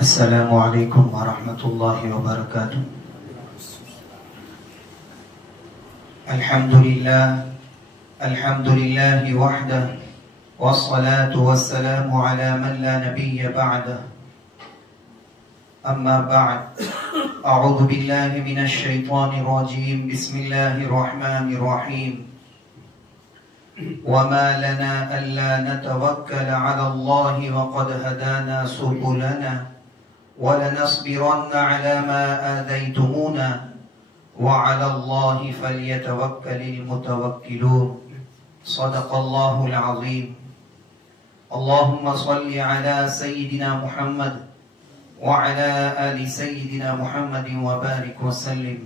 السلام علیکم ورحمۃ اللہ وبرکاتہ۔ الحمد للہ وحدہ والصلاة والسلام على من لا نبی بعدہ، اما بعد، اعوذ باللہ من الشیطان الرجیم، بسم اللہ الرحمن الرحیم۔ وما لنا ألا نتوكل على الله وقد هدانا سبلنا ولنصبرن على ما آذيتمونا وعلى الله فليتوكل المتوكلون، صدق الله العظيم۔ اللهم صل على سيدنا محمد وعلى آل سيدنا محمد وبارك وسلم۔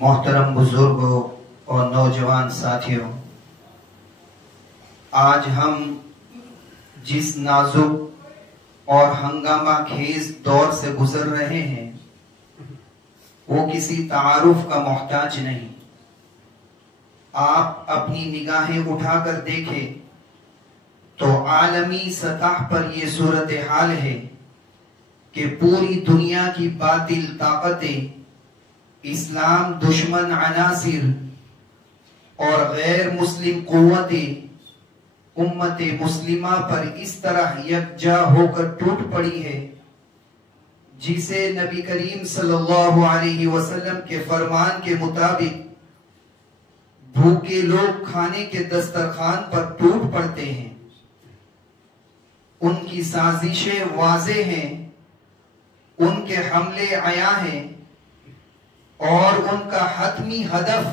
محترم بزرگوں اور نوجوان ساتھیوں، آج ہم جس نازک اور ہنگامہ خیز دور سے گزر رہے ہیں وہ کسی تعارف کا محتاج نہیں۔ آپ اپنی نگاہیں اٹھا کر دیکھیں تو عالمی سطح پر یہ صورتحال ہے کہ پوری دنیا کی باطل طاقتیں، اسلام دشمن عناصر اور غیر مسلم قوتیں امت مسلمہ پر اس طرح یکجا ہو کر ٹوٹ پڑی ہے جسے نبی کریم صلی اللہ علیہ وسلم کے فرمان کے مطابق بھوکے لوگ کھانے کے دسترخوان پر ٹوٹ پڑتے ہیں۔ ان کی سازشیں واضح ہیں، ان کے حملے عیاں ہیں، اور ان کا حتمی ہدف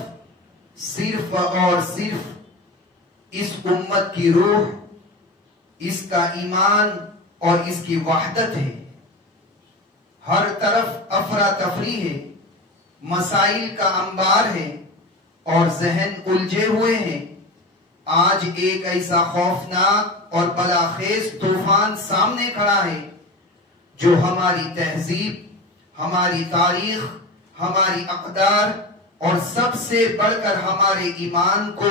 صرف اور صرف اس امت کی روح، اس کا ایمان اور اس کی وحدت ہے۔ ہر طرف افراتفری ہے، مسائل کا انبار ہے اور ذہن الجھے ہوئے ہیں۔ آج ایک ایسا خوفناک اور بلاخیز طوفان سامنے کھڑا ہے جو ہماری تہذیب، ہماری تاریخ، ہماری اقدار اور سب سے بڑھ کر ہمارے ایمان کو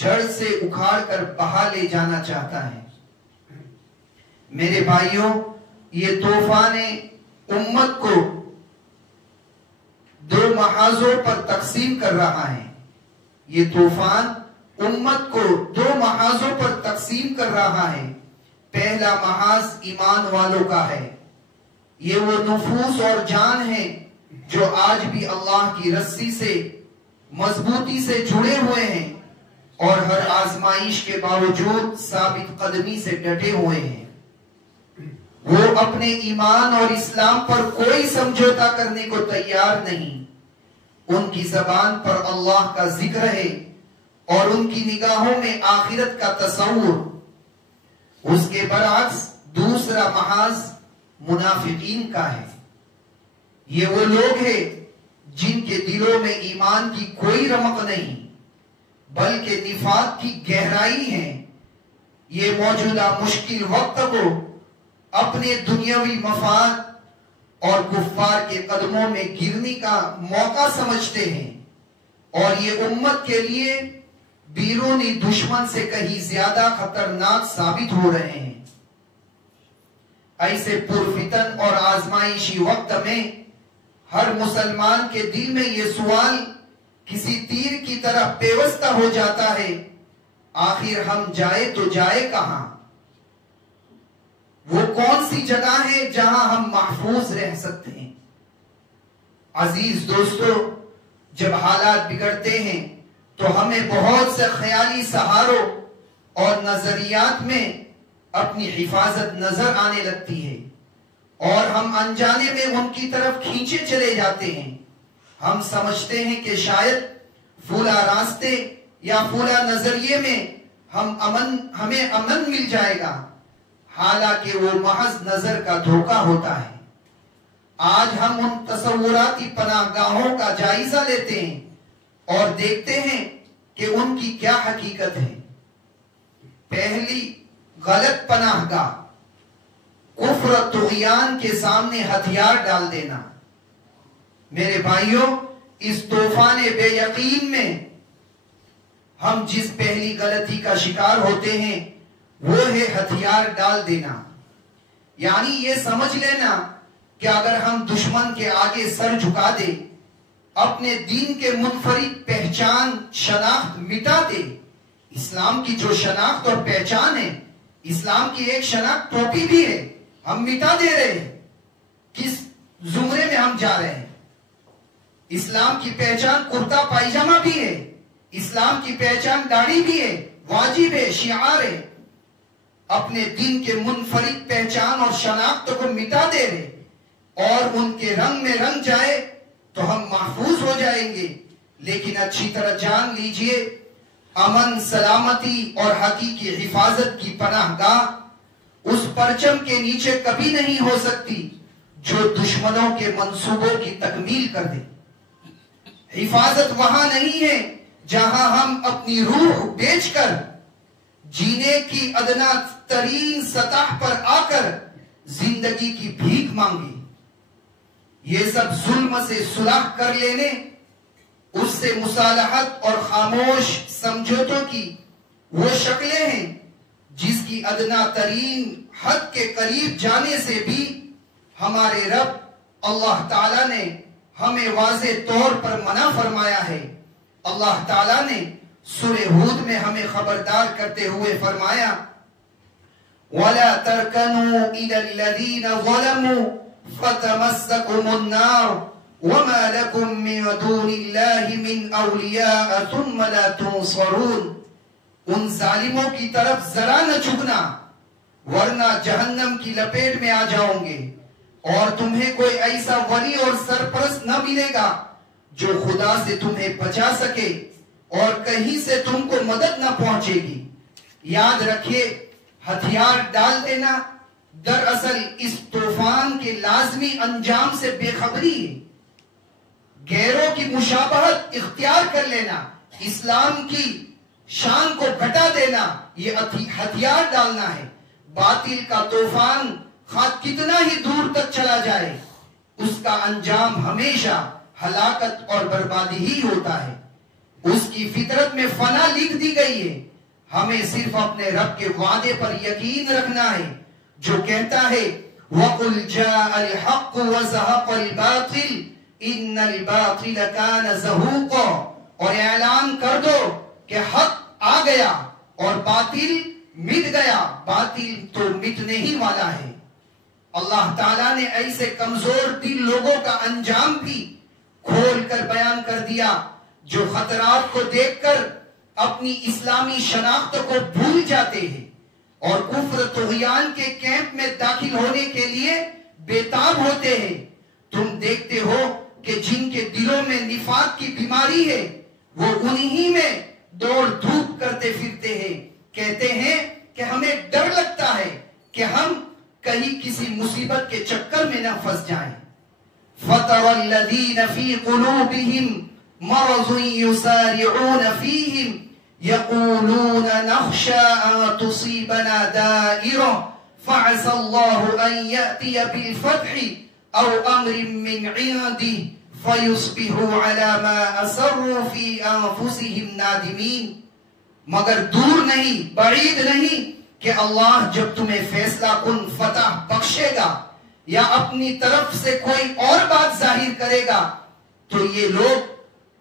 جڑ سے اکھاڑ کر بہا لے جانا چاہتا ہے۔ میرے بھائیوں، یہ طوفان امت کو دو محاذوں پر تقسیم کر رہا ہے۔ یہ طوفان امت کو دو محاذوں پر تقسیم کر رہا ہے۔ پہلا محاذ ایمان والوں کا ہے۔ یہ وہ نفوس اور جان ہیں جو آج بھی اللہ کی رسی سے مضبوطی سے جڑے ہوئے ہیں اور ہر آزمائش کے باوجود ثابت قدمی سے ڈٹے ہوئے ہیں۔ وہ اپنے ایمان اور اسلام پر کوئی سمجھوتا کرنے کو تیار نہیں۔ ان کی زبان پر اللہ کا ذکر ہے اور ان کی نگاہوں میں آخرت کا تصور۔ اس کے برعکس دوسرا محاذ منافقین کا ہے۔ یہ وہ لوگ ہیں جن کے دلوں میں ایمان کی کوئی رمق نہیں بلکہ نفاق کی گہرائی ہے۔ یہ موجودہ مشکل وقت کو اپنے دنیاوی مفاد اور کفار کے قدموں میں گرنے کا موقع سمجھتے ہیں، اور یہ امت کے لیے بیرونی دشمن سے کہیں زیادہ خطرناک ثابت ہو رہے ہیں۔ ایسے پرفتن اور آزمائشی وقت میں ہر مسلمان کے دل میں یہ سوال کسی تیر کی طرح پیوستہ ہو جاتا ہے، آخر ہم جائے تو جائے کہاں؟ وہ کون سی جگہ ہے جہاں ہم محفوظ رہ سکتے ہیں؟ عزیز دوستو، جب حالات بگڑتے ہیں تو ہمیں بہت سے خیالی سہاروں اور نظریات میں اپنی حفاظت نظر آنے لگتی ہے، اور ہم انجانے میں ان کی طرف کھینچے چلے جاتے ہیں۔ ہم سمجھتے ہیں کہ شاید فلاں راستے یا فلاں نظریے میں ہمیں امن مل جائے گا، حالانکہ وہ محض نظر کا دھوکہ ہوتا ہے۔ آج ہم ان تصوراتی پناہ گاہوں کا جائزہ لیتے ہیں اور دیکھتے ہیں کہ ان کی کیا حقیقت ہے۔ پہلی غلط پناہ گاہ، کفر و طغیان کے سامنے ہتھیار ڈال دینا۔ میرے بھائیوں، اس طوفان بے یقین میں ہم جس پہلی غلطی کا شکار ہوتے ہیں وہ ہے ہتھیار ڈال دینا۔ یعنی یہ سمجھ لینا کہ اگر ہم دشمن کے آگے سر جھکا دے، اپنے دین کے منفرد پہچان شناخت مٹا دے، اسلام کی جو شناخت اور پہچان ہے، اسلام کی ایک شناخت ٹوپی بھی ہے، ہم مٹا دے رہے ہیں، کس زمرے میں ہم جا رہے ہیں؟ اسلام کی پہچان کرتا پائجامہ بھی ہے، اسلام کی پہچان داڑھی بھی ہے، واجب ہے، شعار ہے۔ اپنے دین کے منفرد پہچان اور شناخت کو مٹا دے رہے اور ان کے رنگ میں رنگ جائے تو ہم محفوظ ہو جائیں گے، لیکن اچھی طرح جان لیجئے امن، سلامتی اور حقیقی حفاظت کی پناہ گاہ اس پرچم کے نیچے کبھی نہیں ہو سکتی جو دشمنوں کے منصوبوں کی تکمیل کر دے۔ حفاظت وہاں نہیں ہے جہاں ہم اپنی روح بیچ کر جینے کی ادنا ترین سطح پر آ کر زندگی کی بھیک مانگے۔ یہ سب ظلم سے صلح کر لینے، اس سے مصالحت اور خاموش سمجھوتوں کی وہ شکلیں ہیں جس کی ادنا ترین حد کے قریب جانے سے بھی ہمارے رب اللہ تعالیٰ نے ہمیں واضح طور پر منع فرمایا ہے۔ اللہ تعالیٰ نے سورہ ہود میں ہمیں خبردار کرتے ہوئے فرمایا وَلَا تَرْكَنُوا إِلَى الَّذِينَ ظَلَمُوا فَتَمَسَّكُمُ النَّارُ وَمَا لَكُم مِّن دُونِ اللَّهِ مِنْ أَوْلِيَاءَ ثُمَّ لَا تُنصَرُونَ۔ ان ظالموں کی طرف ذرا نہ جھکنا ورنہ جہنم کی لپیٹ میں آ جاؤں گے، اور تمہیں کوئی ایسا ولی اور سرپرست نہ ملے گا جو خدا سے تمہیں بچا سکے اور کہیں سے تم کو مدد نہ پہنچے گی۔ یاد رکھیے، ہتھیار ڈال دینا دراصل اس طوفان کے لازمی انجام سے بے خبری ہے۔ غیروں کی مشابہت اختیار کر لینا، اسلام کی شان کو گھٹا دینا، یہ ہتھیار ڈالنا ہے۔ باطل کا طوفان خواہ کتنا ہی دور تک چلا جائے، اس کا انجام ہمیشہ ہلاکت اور بربادی ہی ہوتا ہے۔ اس کی فطرت میں فنا لکھ دی گئی ہے۔ ہمیں صرف اپنے رب کے وعدے پر یقین رکھنا ہے جو کہتا ہے وَقُلْ جَاءَ الْحَقُّ وَزَهَقَ الْبَاطِلُ إِنَّ الْبَاطِلَ كَانَ زَهُوقًا، اور اعلان کر دو کہ حق آ گیا اور باطل مٹ گیا، باطل تو مٹنے ہی والا ہے۔ اللہ تعالیٰ نے ایسے کمزور دل لوگوں کا انجام بھی کھول کر بیان کر دیا جو خطرات کو دیکھ کر اپنی اسلامی شناخت کو بھول جاتے ہیں اور کفر طغیان کے کیمپ میں داخل ہونے کے لیے بےتاب ہوتے ہیں۔ تم دیکھتے ہو کہ جن کے دلوں میں نفاق کی بیماری ہے وہ انہی میں دوڑ دھوپ کرتے پھرتے ہیں، کہتے ہیں کہ ہمیں ڈر لگتا ہے کہ ہم کہیں کسی مصیبت کے چکر میں نہ پھنس جائیں۔ فَتَرَى الَّذِينَ فِي قُلُوبِهِمْ مَرَضٌ يُسَارِعُونَ فِيهِمْ يَقُولُونَ نَخْشَىٰ أَن تُصِيبَنَا دَائِرَةٌ فَعَسَى اللَّهُ أَن يَأْتِيَ بِالْفَتْحِ أَوْ أَمْرٍ مِّنْ عِندِهِ فَيُصْبِحُوا عَلَىٰ مَا أَسَرُّوا فِي أَنفُسِهِمْ نَادِمِينَ۔ مگر دور نہیں، بعید نہیں کہ اللہ جب تمہیں فیصلہ کن فتح بخشے گا یا اپنی طرف سے کوئی اور بات ظاہر کرے گا تو یہ لوگ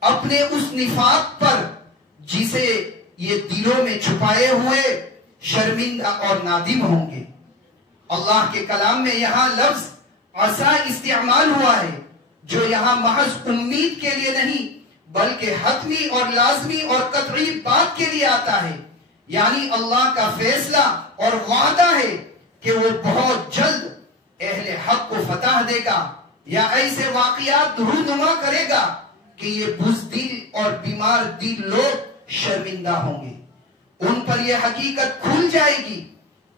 اپنے اس نفاق پر جسے یہ دلوں میں چھپائے ہوئے شرمندہ اور نادم ہوں گے۔ اللہ کے کلام میں یہاں لفظ عسا استعمال ہوا ہے جو یہاں محض امید کے لیے نہیں بلکہ حتمی اور لازمی اور قطعی بات کے لیے آتا ہے، یعنی اللہ کا فیصلہ اور وعدہ ہے کہ وہ بہت جلد اہل حق کو فتح دے گا یا ایسے واقعات رونما کرے گا کہ یہ بزدل اور بیمار دل لوگ شرمندہ ہوں گے۔ ان پر یہ حقیقت کھل جائے گی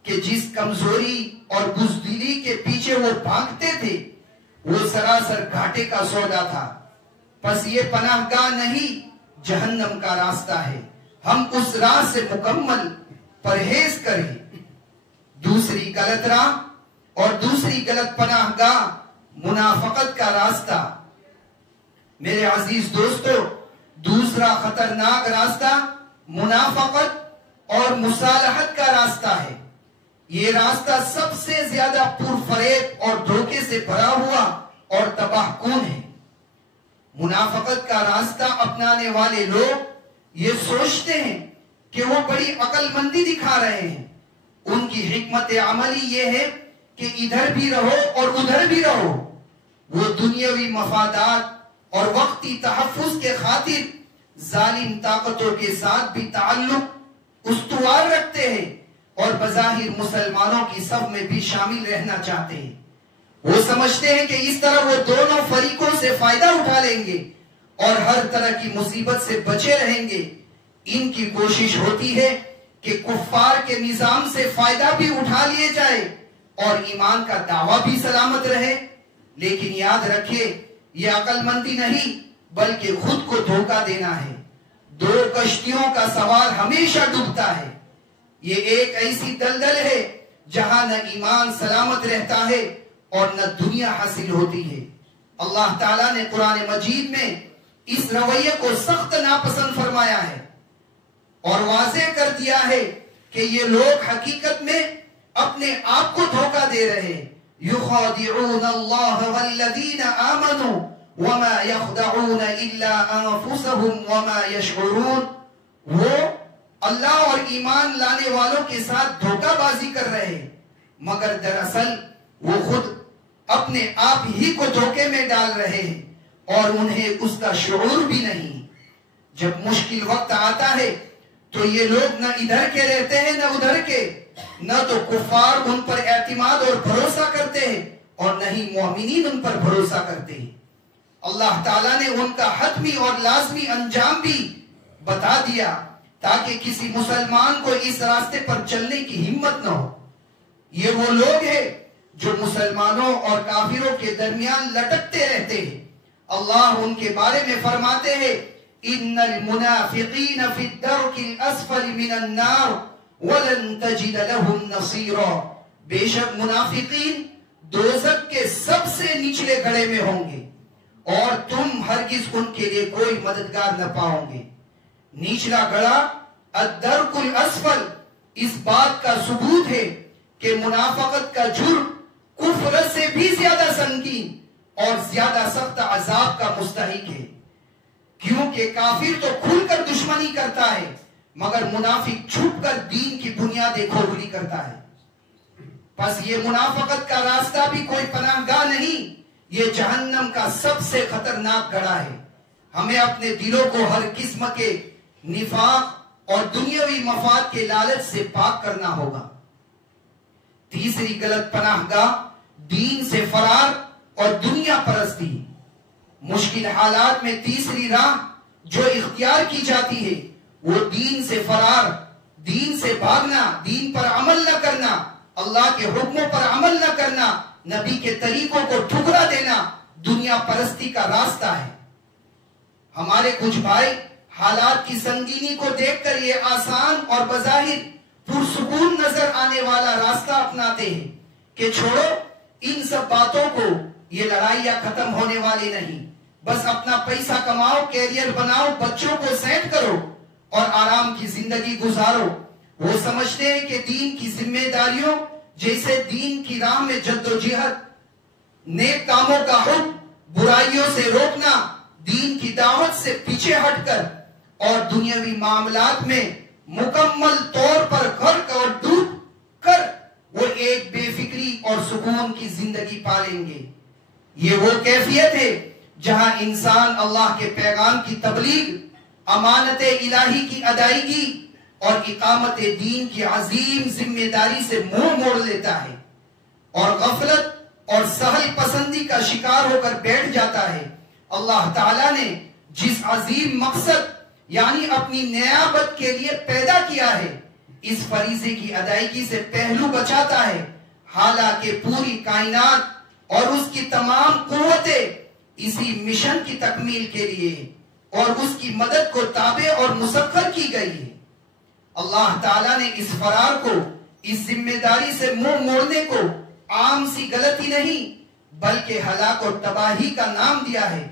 کہ جس کمزوری اور بزدلی کے پیچھے وہ بھاگتے تھے وہ سراسر گھاٹے کا سودا تھا۔ پس یہ پناہ گاہ نہیں، جہنم کا راستہ ہے۔ ہم اس راہ سے مکمل پرہیز کریں۔ دوسری غلط راہ اور دوسری غلط پناہ گاہ منافقت کا راستہ۔ میرے عزیز دوستو، دوسرا خطرناک راستہ منافقت اور مصالحت کا راستہ ہے۔ یہ راستہ سب سے زیادہ پرفریب اور دھوکے سے بھرا ہوا اور تباہ کن ہے۔ منافقت کا راستہ اپنانے والے لوگ یہ سوچتے ہیں کہ وہ بڑی عقل مندی دکھا رہے ہیں۔ ان کی حکمت عملی یہ ہے کہ ادھر بھی رہو اور ادھر بھی رہو۔ وہ دنیاوی مفادات اور وقتی تحفظ کے خاطر ظالم طاقتوں کے ساتھ بھی تعلق استوار رکھتے ہیں اور بظاہر مسلمانوں کی صف میں بھی شامل رہنا چاہتے ہیں۔ وہ سمجھتے ہیں کہ اس طرح وہ دونوں فریقوں سے فائدہ اٹھا لیں گے اور ہر طرح کی مصیبت سے بچے رہیں گے۔ ان کی کوشش ہوتی ہے کہ کفار کے نظام سے فائدہ بھی اٹھا لیے جائے اور ایمان کا دعویٰ بھی سلامت رہے۔ لیکن یاد رکھیے، یہ عقل مندی نہیں بلکہ خود کو دھوکہ دینا ہے۔ دو کشتیوں کا سوار ہمیشہ ڈوبتا ہے۔ یہ ایک ایسی دلدل ہے جہاں نہ ایمان سلامت رہتا ہے اور نہ دنیا حاصل ہوتی ہے۔ اللہ تعالیٰ نے قرآن مجید میں اس رویے کو سخت ناپسند فرمایا ہے اور واضح کر دیا ہے کہ یہ لوگ حقیقت میں اپنے آپ کو دھوکہ دے رہے ہیں۔ يخادعون الله والذين آمنوا وما يخدعون إلا أنفسهم وما يشعرون۔ وہ اللہ اور ایمان لانے والوں کے ساتھ دھوکہ بازی کر رہے ہیں مگر دراصل وہ خود اپنے آپ ہی کو دھوکے میں ڈال رہے ہیں اور انہیں اس کا شعور بھی نہیں۔ جب مشکل وقت آتا ہے تو یہ لوگ نہ ادھر کے رہتے ہیں نہ ادھر کے، نہ تو کفار ان پر اعتماد اور بھروسہ کرتے ہیں اور نہ ہی مومنین ان پر بھروسہ کرتے ہیں۔ اللہ تعالیٰ نے ان کا حتمی اور لازمی انجام بھی بتا دیا تاکہ کسی مسلمان کو اس راستے پر چلنے کی ہمت نہ ہو۔ یہ وہ لوگ ہیں جو مسلمانوں اور کافروں کے درمیان لٹکتے رہتے ہیں۔ اللہ ان کے بارے میں فرماتے ہیں ان المنافقین فی الدرک الاسفل من النار وَلَن تَجِدَ لَهُمْ نَصِيرًا۔ بے شک منافقین دوزخ کے سب سے نچلے گڑھے میں ہوں گے اور تم ہرگز ان کے لیے کوئی مددگار نہ پاؤ گے۔ نچلا گڑھا الدرک الاسفل اس بات کا ثبوت ہے کہ منافقت کا جرم کفر سے بھی زیادہ سنگین اور زیادہ سخت عذاب کا مستحق ہے، کیونکہ کافر تو کھل کر دشمنی کرتا ہے مگر منافق چھپ کر دین کی بنیادیں کھوکھلی کرتا ہے۔ پس یہ منافقت کا راستہ بھی کوئی پناہ گاہ نہیں، یہ جہنم کا سب سے خطرناک گڑھا ہے۔ ہمیں اپنے دلوں کو ہر قسم کے نفاق اور دنیاوی مفاد کے لالچ سے پاک کرنا ہوگا۔ تیسری غلط پناہ گاہ دین سے فرار اور دنیا پرستی۔ مشکل حالات میں تیسری راہ جو اختیار کی جاتی ہے وہ دین سے فرار، دین سے بھاگنا، دین پر عمل نہ کرنا، اللہ کے حکموں پر عمل نہ کرنا، نبی کے طریقوں کو ٹھکرا دینا دنیا پرستی کا راستہ ہے۔ ہمارے کچھ بھائی حالات کی سنگینی کو دیکھ کر یہ آسان اور بظاہر پرسکون نظر آنے والا راستہ اپناتے ہیں کہ چھوڑو ان سب باتوں کو، یہ لڑائیاں ختم ہونے والی نہیں، بس اپنا پیسہ کماؤ، کیریئر بناؤ، بچوں کو سیٹ کرو اور آرام کی زندگی گزارو۔ وہ سمجھتے ہیں کہ دین کی ذمہ داریوں جیسے دین کی راہ میں جدوجہد، نیک کاموں کا حکم، برائیوں سے روکنا، دین کی دعوت سے پیچھے ہٹ کر اور دنیاوی معاملات میں مکمل طور پر غرق اور ڈوب کر وہ ایک بے فکری اور سکون کی زندگی پالیں گے۔ یہ وہ کیفیت ہے جہاں انسان اللہ کے پیغام کی تبلیغ، امانت الہی کی ادائیگی اور اقامت دین کی عظیم ذمہ داری سے منہ موڑ لیتا ہے اور غفلت اور سہل پسندی کا شکار ہو کر بیٹھ جاتا ہے۔ اللہ تعالیٰ نے جس عظیم مقصد یعنی اپنی نیابت کے لیے پیدا کیا ہے، اس فریضے کی ادائیگی سے پہلو بچاتا ہے، حالانکہ پوری کائنات اور اس کی تمام قوتیں اسی مشن کی تکمیل کے لیے اور اس کی مدد کو تابع اور مسخر کی گئی ہے۔ اللہ تعالیٰ نے اس فرار کو، اس ذمہ داری سے منہ موڑنے کو عام سی غلطی نہیں بلکہ ہلاک اور تباہی کا نام دیا ہے۔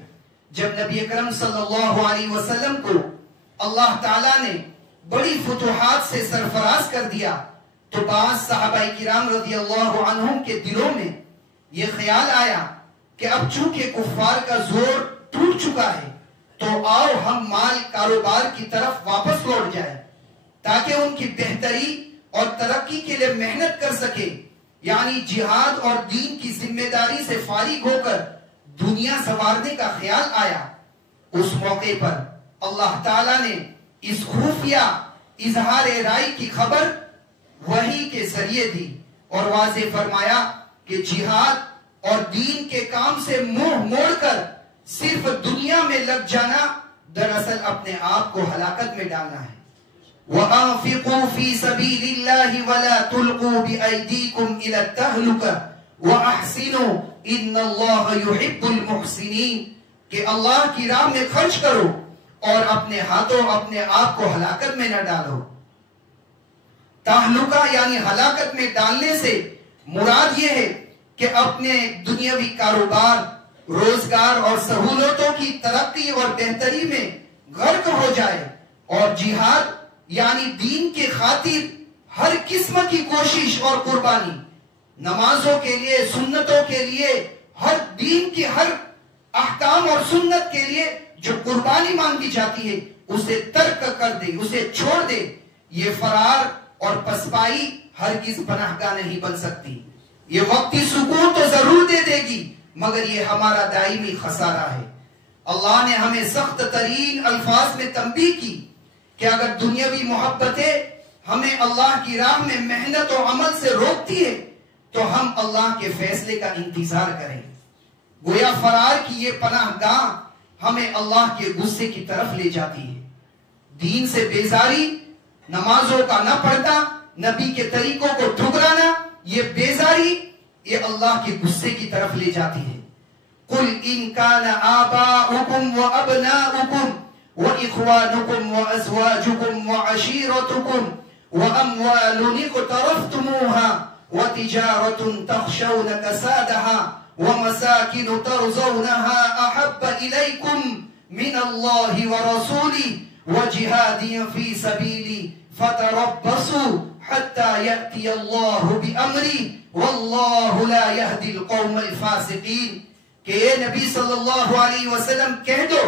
جب نبی اکرم صلی اللہ علیہ وسلم کو اللہ تعالیٰ نے بڑی فتوحات سے سرفراز کر دیا تو بعض صحابہ کرام رضی اللہ عنہم کے دلوں میں یہ خیال آیا کہ اب چونکہ کفار کا زور ٹوٹ چکا ہے تو آؤ ہم مال کاروبار کی طرف واپس لوٹ جائیں تاکہ ان کی بہتری اور ترقی کے لیے محنت کر سکے، یعنی جہاد اور دین کی ذمہ داری سے فارغ ہو کر دنیا سنوارنے کا خیال آیا۔ اس موقع پر اللہ تعالیٰ نے اس خفیہ اظہار رائے کی خبر وحی کے ذریعے دی اور واضح فرمایا کہ جہاد اور دین کے کام سے منہ موڑ کر صرف دنیا میں لگ جانا دراصل اپنے آپ کو ہلاکت میں ڈالنا ہے۔ وَأَنفِقُوا فِي سَبِيلِ اللَّهِ وَلَا تُلْقُوا بِأَيْدِيكُمْ إِلَى التَّهْلُكَةِ وَأَحْسِنُوا إِنَّ اللَّهَ يُحِبُّ الْمُحْسِنِينَ کہ اللہ کی راہ میں خرچ کرو اور اپنے ہاتھوں اپنے آپ کو ہلاکت میں نہ ڈالو۔ تہلکہ یعنی ہلاکت میں ڈالنے سے مراد یہ ہے کہ اپنے دنیاوی کاروبار، روزگار اور سہولتوں کی ترقی اور بہتری میں غرق ہو جائے، اور جہاد یعنی دین کے خاطر ہر قسم کی کوشش اور قربانی، نمازوں کے لیے، سنتوں کے لیے، ہر دین کی ہر احکام اور سنت کے لیے جو قربانی مانگی جاتی ہے اسے ترک کر دے، اسے چھوڑ دے، یہ فرار اور پسپائی ہرگز پناہ گاہ نہیں بن سکتی۔ یہ وقتی سکون تو ضرور دے دے گی مگر یہ ہمارا دائمی خسارہ ہے۔ اللہ نے ہمیں سخت ترین الفاظ میں تنبیہ کی کہ اگر دنیاوی محبتیں ہمیں اللہ کی راہ میں محنت و عمل سے روکتی ہے تو ہم اللہ کے فیصلے کا انتظار کریں۔ گویا فرار کی یہ پناہ گاہ ہمیں اللہ کے غصے کی طرف لے جاتی ہے۔ دین سے بیزاری، نمازوں کا نہ پڑھنا، نبی کے طریقوں کو ٹھکرانا، یہ بیزاری یہ اللہ کے غصے کی طرف لے جاتی ہے۔ قُلْ إِن كَانَ آبَاؤُكُمْ وَأَبْنَاؤُكُمْ وَإِخْوَانُكُمْ وَأَزْوَاجُكُمْ وَعَشِيرَتُكُمْ وَأَمْوَالٌ اقْتَرَفْتُمُوهَا وَتِجَارَةٌ تَخْشَوْنَ كَسَادَهَا وَمَسَاكِنُ تَرْضَوْنَهَا أَحَبَّ إِلَيْكُمْ مِنَ اللَّهِ وَرَسُولِهِ وَجِهَادٍ فِي سَبِيلِهِ فَتَرَبَّصُوا حَتَّى يَأْتِيَ اللَّهُ بِأَمْرِهِ وَاللَّهُ لَا يَهْدِي الْقَوْمَ الْفَاسِقِينَ کہ اے نبی صلی اللہ علیہ وسلم کہہ دو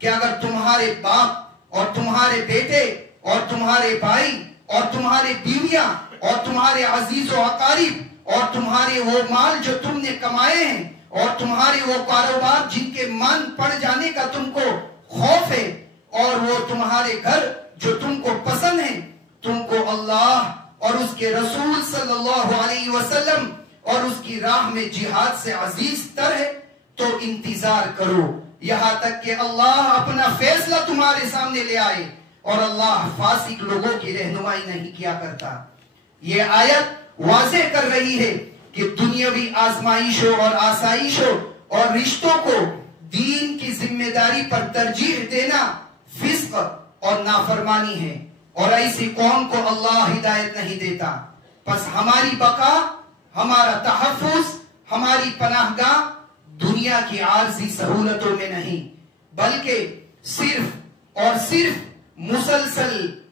کہ اگر تمہارے باپ اور تمہارے بیٹے اور تمہارے بھائی اور تمہارے بیویاں اور تمہارے عزیز و اقارب اور تمہارے وہ مال جو تم نے کمائے ہیں اور تمہارے وہ کاروبار جن کے مان پڑ جانے کا تم کو خوف ہے اور وہ تمہارے گھر جو تم کو پسند ہیں، تم کو اللہ اور اس کے رسول صلی اللہ علیہ وسلم اور اس کی راہ میں جہاد سے عزیز تر ہے تو انتظار کرو یہاں تک کہ اللہ اپنا فیصلہ تمہارے سامنے لے آئے، اور اللہ فاسق لوگوں کی رہنمائی نہیں کیا کرتا۔ یہ آیت واضح کر رہی ہے کہ دنیاوی آزمائشوں اور آسائشوں اور رشتوں کو دین کی ذمہ داری پر ترجیح دینا فسق اور نافرمانی ہے، اور ایسی قوم کو اللہ ہدایت نہیں دیتا۔ پس ہماری بقا، ہمارا تحفظ، ہماری پناہ گاہ دنیا کی عارضی سہولتوں میں نہیں بلکہ صرف اور صرف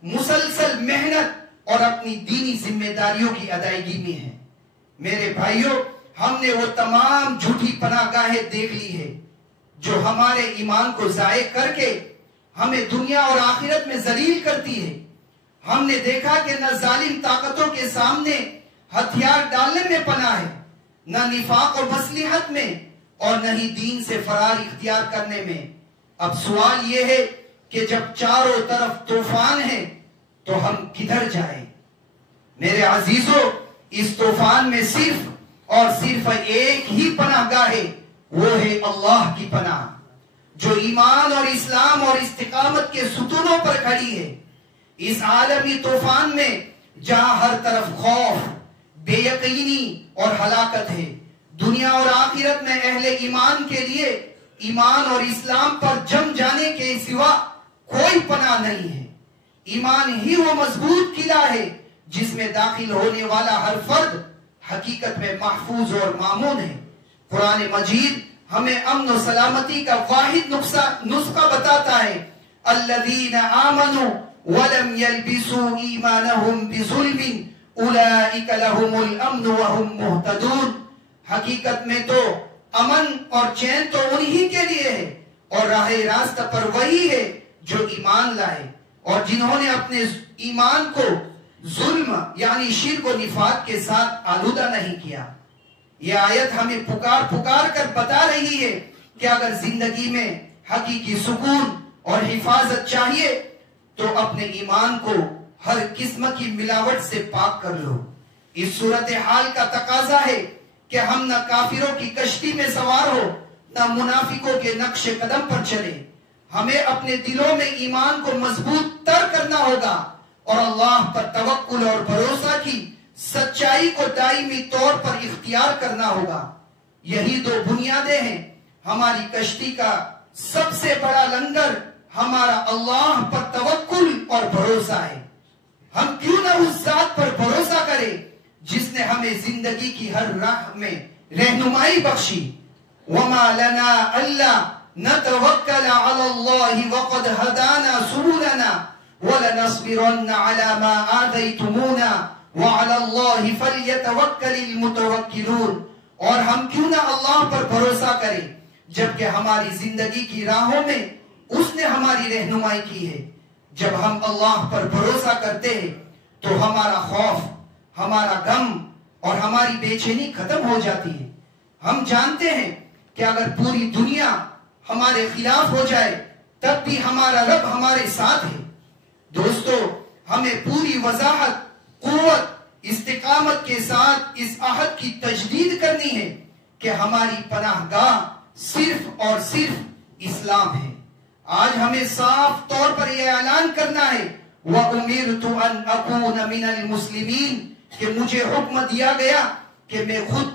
مسلسل محنت اور اپنی دینی ذمہ داریوں کی ادائیگی میں ہے۔ میرے بھائیوں، ہم نے وہ تمام جھوٹی پناہ گاہیں دیکھ لی ہے جو ہمارے ایمان کو ضائع کر کے ہمیں دنیا اور آخرت میں ذلیل کرتی ہے۔ ہم نے دیکھا کہ نہ ظالم طاقتوں کے سامنے ہتھیار ڈالنے میں پناہ ہے، نہ نفاق اور مصلحت میں، اور نہ ہی دین سے فرار اختیار کرنے میں۔ اب سوال یہ ہے کہ جب چاروں طرف طوفان ہے تو ہم کدھر جائیں؟ میرے عزیزوں، اس طوفان میں صرف اور صرف ایک ہی پناہ گاہ ہے، وہ ہے اللہ کی پناہ، جو ایمان اور اسلام اور استقامت کے ستونوں پر کھڑی ہے۔ اس عالمی طوفان میں جہاں ہر طرف خوف، بے یقینی اور ہلاکت ہے، دنیا اور آخرت میں اہل ایمان کے لیے ایمان اور اسلام پر جم جانے کے سوا کوئی پناہ نہیں ہے۔ ایمان ہی وہ مضبوط قلعہ ہے جس میں داخل ہونے والا ہر فرد حقیقت میں محفوظ اور مامون ہے۔ قرآن مجید ہمیں امن و سلامتی کا واحد نسخہ بتاتا ہے، الذین آمنوا ولم يلبسوا ایمانہم بظلم اولئک لہم الامن وہم مہتدون، حقیقت میں تو امن اور چین تو انہی کے لیے ہے اور راہ راستہ پر وہی ہے جو ایمان لائے اور جنہوں نے اپنے ایمان کو ظلم یعنی شرک و نفاق کے ساتھ آلودہ نہیں کیا۔ یہ آیت ہمیں پکار پکار کر بتا رہی ہے کہ اگر زندگی میں حقیقی سکون اور حفاظت چاہیے تو اپنے ایمان کو ہر قسم کی ملاوٹ سے پاک کر لو۔ اس صورتحال کا تقاضا ہے کہ ہم نہ کافروں کی کشتی میں سوار ہو نہ منافقوں کے نقش قدم پر چلے۔ ہمیں اپنے دلوں میں ایمان کو مضبوط تر کرنا ہوگا اور اللہ پر توکل اور بھروسہ کی سچائی کو دائمی طور پر اختیار کرنا ہوگا۔ یہی دو بنیادیں ہیں۔ ہماری کشتی کا سب سے بڑا لنگر ہمارا اللہ پر توکل اور بھروسہ ہے۔ ہم کیوں نہ اس ذات پر بھروسہ کریں جس نے ہمیں زندگی کی ہر راہ میں رہنمائی بخشی۔ وَمَا لَنَا أَلَّا نَتَوَكَّلَ عَلَى اللَّهِ وَقَدْ هَدَانَا سُبُلَنَا وَلَنَصْبِرَنَّ عَلَى مَا آذَيْتُمُونَا وَعَلَى اللَّهِ فَلْيَتَوَكَّلِ الْمُتَوَكِّلُونَ، اور ہم کیوں نہ اللہ پر بھروسہ کریں جبکہ ہماری زندگی کی راہوں میں اس نے ہماری رہنمائی کی ہے۔ جب ہم اللہ پر بھروسہ کرتے ہیں تو ہمارا خوف، ہمارا غم اور ہماری بے چینی ختم ہو جاتی ہے۔ ہم جانتے ہیں کہ اگر پوری دنیا ہمارے خلاف ہو جائے تب بھی ہمارا رب ہمارے ساتھ ہے۔ دوستو، ہمیں پوری وضاحت، قوت، استقامت کے ساتھ اس عہد کی تجدید کرنی ہے کہ ہماری پناہ گاہ صرف اور صرف اسلام ہے۔ آج ہمیں صاف طور پر یہ اعلان کرنا ہے وَأُمِرْتُ أَنْ أَكُونَ مِنَ الْمُسْلِمِينَ، کہ مجھے حکم دیا گیا کہ میں خود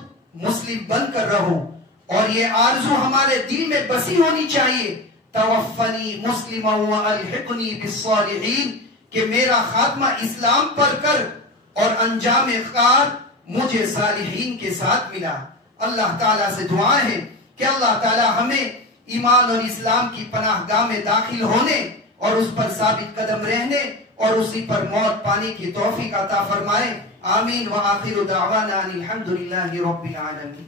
مسلم بن کر رہوں، اور یہ آرزو ہمارے دل میں بسی ہونی چاہیے توفنی مسلما والحقنی بالصالحین، کہ میرا خاتمہ اسلام پر کر اور انجام کار مجھے صالحین کے ساتھ ملا۔ اللہ تعالیٰ سے دعا ہے کہ اللہ تعالیٰ ہمیں ایمان اور اسلام کی پناہ گاہ میں داخل ہونے اور اس پر ثابت قدم رہنے اور اسی پر موت پانے کی توفیق عطا فرمائے۔ آمین وآخر دعوانا الحمدللہ رب العالمین۔